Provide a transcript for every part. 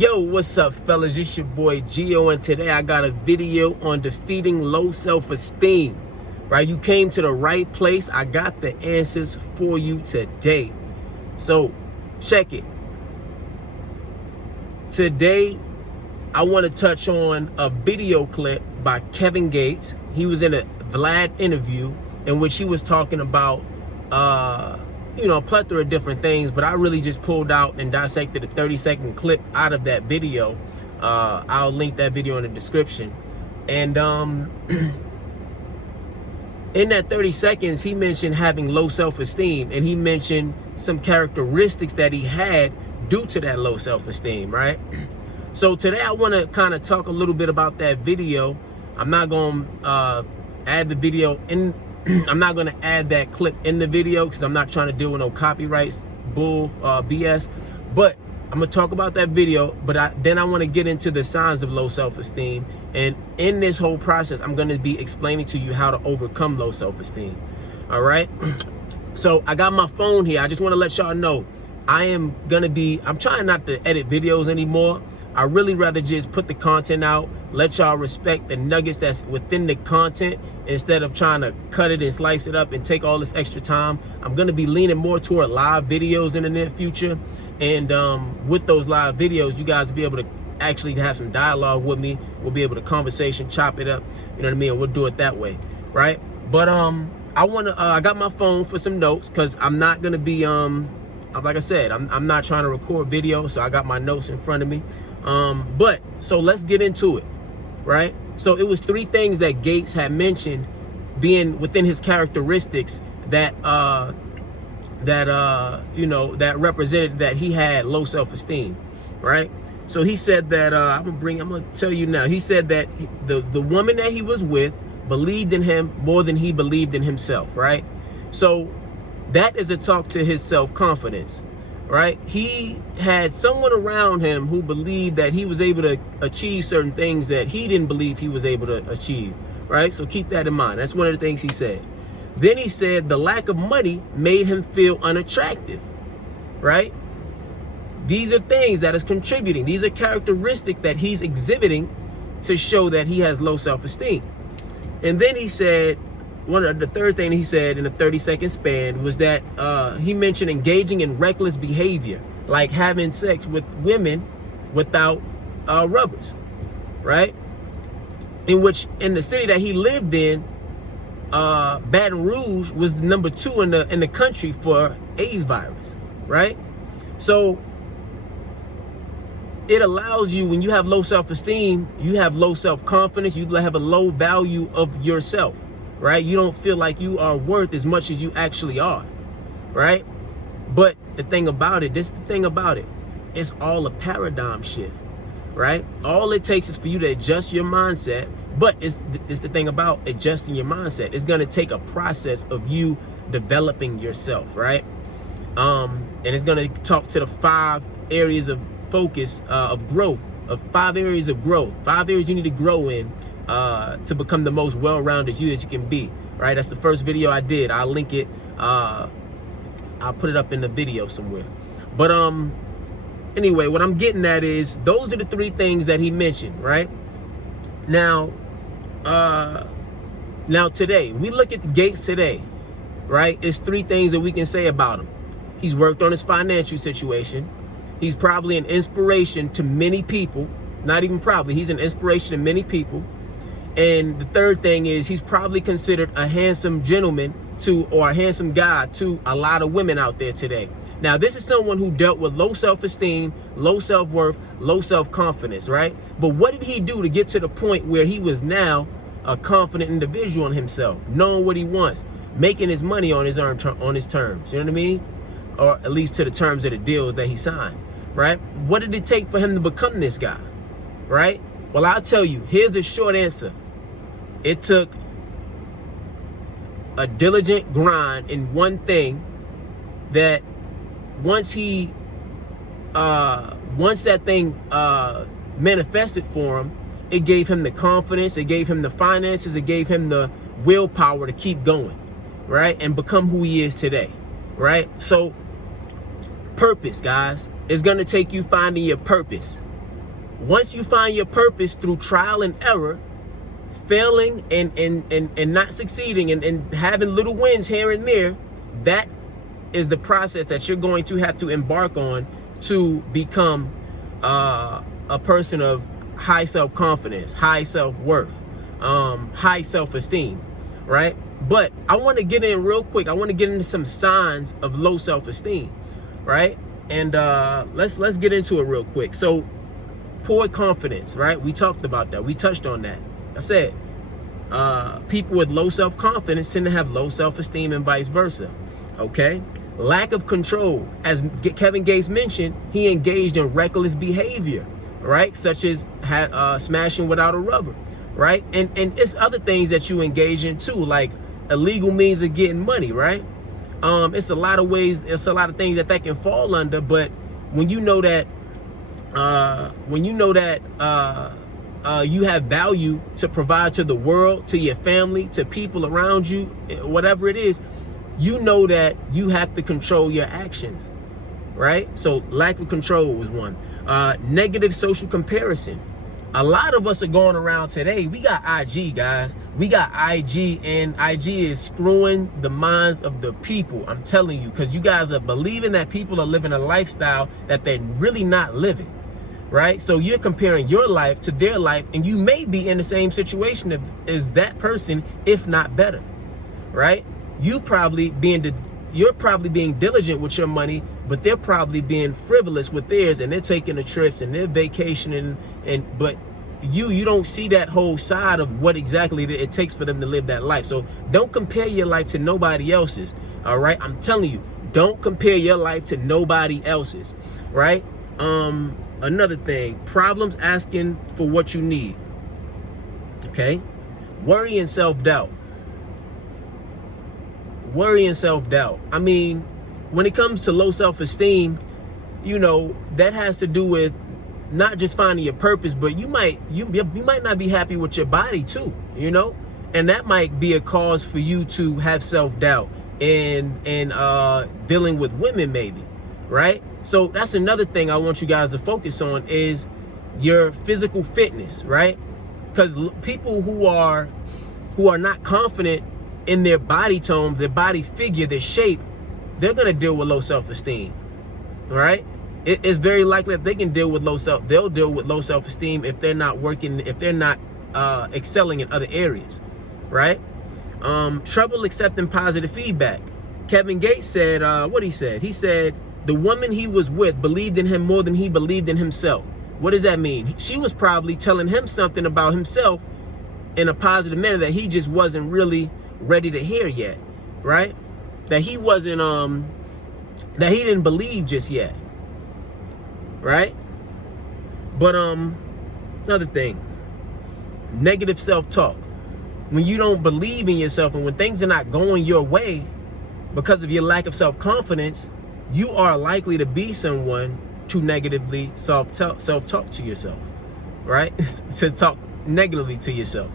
Yo, what's up, fellas? It's your boy Gio, and today I got a video on defeating low self-esteem. Right? You came to the right place. I got the answers for you today. So, check it. Today, I want to touch on a video clip by Kevin Gates. He was in a Vlad interview in which he was talking about a plethora of different things, but I really just pulled out and dissected a 30-second clip out of that video. I'll link that video in the description. And in that 30 seconds, he mentioned having low self-esteem, and he mentioned some characteristics that he had due to that low self-esteem, right? So today I want to kind of talk a little bit about that video. I'm not going to add the video in. I'm not going to add that clip in the video because I'm not trying to deal with no copyrights bull BS. But I'm going to talk about that video. But then I want to get into the signs of low self-esteem. And in this whole process, I'm going to be explaining to you how to overcome low self-esteem. All right. So I got my phone here. I just want to let y'all know I'm trying not to edit videos anymore. I really rather just put the content out, let y'all respect the nuggets that's within the content instead of trying to cut it and slice it up and take all this extra time. I'm going to be leaning more toward live videos in the near future. And with those live videos, you guys will be able to actually have some dialogue with me. We'll be able to conversation, chop it up. You know what I mean? And we'll do it that way. Right. But I got my phone for some notes because I'm not going to be like I said, I'm not trying to record video. So I got my notes in front of me. So let's get into it, right? So it was 3 things that Gates had mentioned being within his characteristics that represented that he had low self-esteem, right? So he said that I'm gonna tell you now. He said that the woman that he was with believed in him more than he believed in himself, right? So that is a talk to his self-confidence. Right? He had someone around him who believed that he was able to achieve certain things that he didn't believe he was able to achieve. Right? So keep that in mind. That's one of the things he said. Then he said the lack of money made him feel unattractive. Right? These are things that is contributing. These are characteristics that he's exhibiting to show that he has low self-esteem. And then he said, the third thing he said in a 30-second span was that he mentioned engaging in reckless behavior, like having sex with women without rubbers, right? In the city that he lived in, Baton Rouge was the number 2 in the country for AIDS virus, right? So it allows you, when you have low self-esteem, you have low self-confidence, you have a low value of yourself. Right? You don't feel like you are worth as much as you actually are. Right? But the thing about it, it's all a paradigm shift. Right? All it takes is for you to adjust your mindset. But it's the thing about adjusting your mindset. It's going to take a process of you developing yourself. Right? And it's going to talk to the 5 areas of focus of growth, of 5 areas of growth, 5 areas you need to grow in. To become the most well-rounded you that you can be, right? That's the first video I did. I'll link it. I'll put it up in the video somewhere. But anyway, what I'm getting at is those are the 3 things that he mentioned, right? Now today, we look at the Gates today, right? It's 3 things that we can say about him. He's worked on his financial situation. He's probably an inspiration to many people. Not even probably, he's an inspiration to many people. And the third thing is he's probably considered a handsome gentleman or a handsome guy to a lot of women out there today. Now, this is someone who dealt with low self-esteem, low self-worth, low self-confidence, right? But what did he do to get to the point where he was now a confident individual in himself, knowing what he wants, making his money on his terms, you know what I mean? Or at least to the terms of the deal that he signed, right? What did it take for him to become this guy, right? Well, I'll tell you, here's the short answer. It took a diligent grind in one thing that once that thing manifested for him, it gave him the confidence, it gave him the finances, it gave him the willpower to keep going, right? And become who he is today, right? So purpose, guys, is going to take you finding your purpose, Once you find your purpose through trial and error, failing and not succeeding and having little wins here and there, that is the process that you're going to have to embark on to become a person of high self-confidence, high self-worth, high self-esteem, right? But I want to get in real quick. I want to get into some signs of low self-esteem, right? And let's get into it real quick. So poor confidence, right? We talked about that. We touched on that. I said people with low self-confidence tend to have low self-esteem and vice versa, okay? Lack of control. As Kevin Gates mentioned, he engaged in reckless behavior, right? Such as smashing without a rubber, right? And it's other things that you engage in too, like illegal means of getting money, right? It's a lot of ways, it's a lot of things that can fall under, but when you know that you have value to provide to the world, to your family, to people around you, whatever it is, you know that you have to control your actions, right? So lack of control was one. Negative social comparison. A lot of us are going around today. We got IG, guys. We got IG, and IG is screwing the minds of the people. I'm telling you, because you guys are believing that people are living a lifestyle that they're really not living, right? So you're comparing your life to their life, and you may be in the same situation as that person, if not better, right? You're probably being diligent with your money, but they're probably being frivolous with theirs, and they're taking the trips and they're vacationing, but you don't see that whole side of what exactly it takes for them to live that life. So don't compare your life to nobody else's. All right, I'm telling you, don't compare your life to nobody else's, right? Another thing, problems asking for what you need. Okay, worry and self-doubt. Worry and self-doubt. I mean, when it comes to low self-esteem, you know, that has to do with not just finding your purpose, but you might not be happy with your body too, you know, and that might be a cause for you to have self-doubt and dealing with women maybe, right? So that's another thing I want you guys to focus on is your physical fitness, right? Because people who are not confident in their body tone, their body figure, their shape, they're gonna deal with low self-esteem, right? It's very likely that they can deal with they'll deal with low self-esteem if they're not excelling in other areas, right? Trouble accepting positive feedback. Kevin Gates said, he said, the woman he was with believed in him more than he believed in himself. What does that mean? She was probably telling him something about himself in a positive manner that he just wasn't really ready to hear yet, right? That he wasn't, that he didn't believe just yet, right? But another thing, negative self-talk. When you don't believe in yourself and when things are not going your way because of your lack of self-confidence, you are likely to be someone to negatively self-talk to yourself, right? To talk negatively to yourself,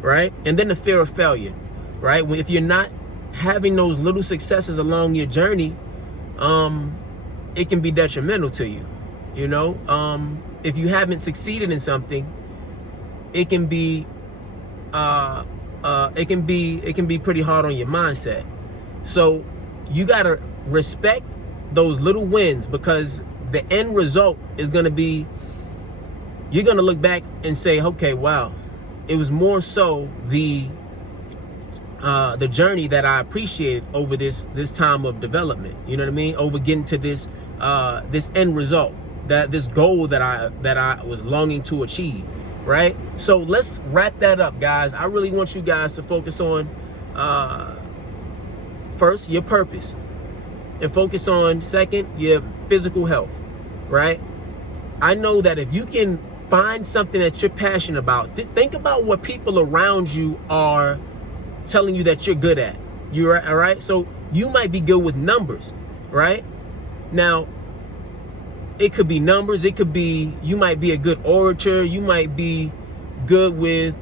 right? And then the fear of failure, right? If you're not having those little successes along your journey, it can be detrimental to you, you know? If you haven't succeeded in something, it can be pretty hard on your mindset. So you gotta respect those little wins, because the end result is gonna be, you're gonna look back and say, okay, wow, it was more so the journey that I appreciated over this time of development. You know what I mean? Over getting to this end result, this goal that I was longing to achieve. Right? So let's wrap that up, guys. I really want you guys to focus on first, your purpose, and focus on second, your physical health, right? I know that if you can find something that you're passionate about, think about what people around you are telling you that you're good at. You're all right. So you might be good with numbers, right? Now, it could be numbers. It could be, you might be a good orator. You might be good with,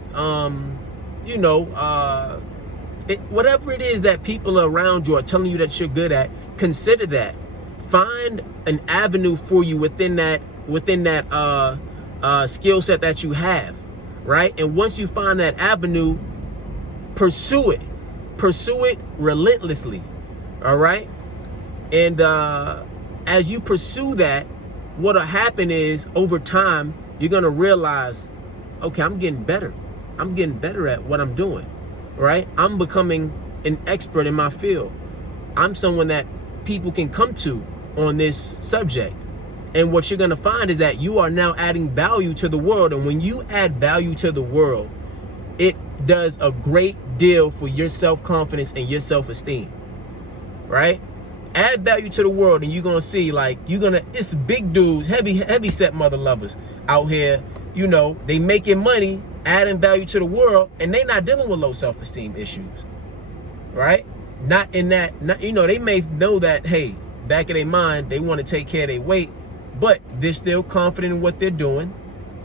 whatever it is that people around you are telling you that you're good at. Consider that. Find an avenue for you within that skill set that you have, right? And once you find that avenue, pursue it relentlessly, all right? And as you pursue that, what'll happen is over time, you're gonna realize, okay, I'm getting better at what I'm doing, right? I'm becoming an expert in my field. I'm someone that people can come to on this subject. And what you're gonna find is that you are now adding value to the world. And when you add value to the world, it does a great deal for your self-confidence and your self-esteem, right? Add value to the world and you're gonna see, like, it's big dudes, heavy set mother lovers out here, you know, they making money, adding value to the world, and they not dealing with low self-esteem issues, right? Not in that, you know, they may know that, hey, back in their mind, they want to take care of their weight, but they're still confident in what they're doing.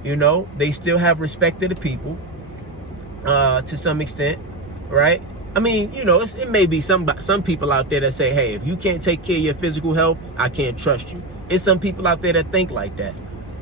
You know, they still have respect to the people, to some extent, right? I mean, you know, it may be some people out there that say, hey, if you can't take care of your physical health, I can't trust you. It's some people out there that think like that,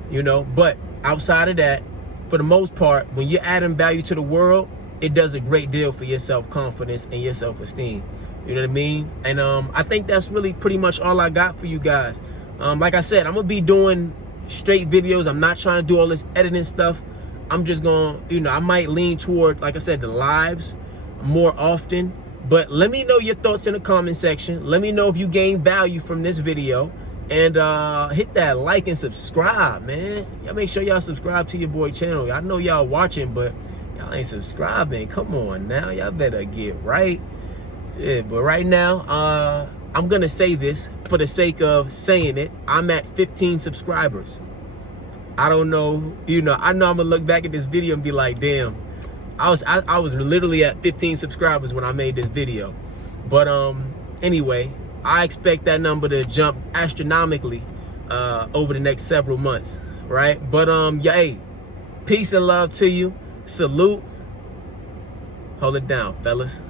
you know, but outside of that, for the most part, when you're adding value to the world, it does a great deal for your self-confidence and your self-esteem. You know what I mean? And I think that's really pretty much all I got for you guys. Like I said, I'm gonna be doing straight videos. I'm not trying to do all this editing stuff. I'm just gonna, you know, I might lean toward, like I said, the lives more often. But let me know your thoughts in the comment section. Let me know if you gain value from this video. And hit that like and subscribe, man. Y'all make sure y'all subscribe to your boy channel. I know y'all watching, but y'all ain't subscribing. Come on now, y'all better get right. Yeah, but right now, I'm gonna say this for the sake of saying it. I'm at 15 subscribers. I don't know, you know, I know I'm gonna look back at this video and be like, damn, I was literally at 15 subscribers when I made this video. But anyway, I expect that number to jump astronomically over the next several months, right? But yeah, hey, peace and love to you. Salute. Hold it down, fellas.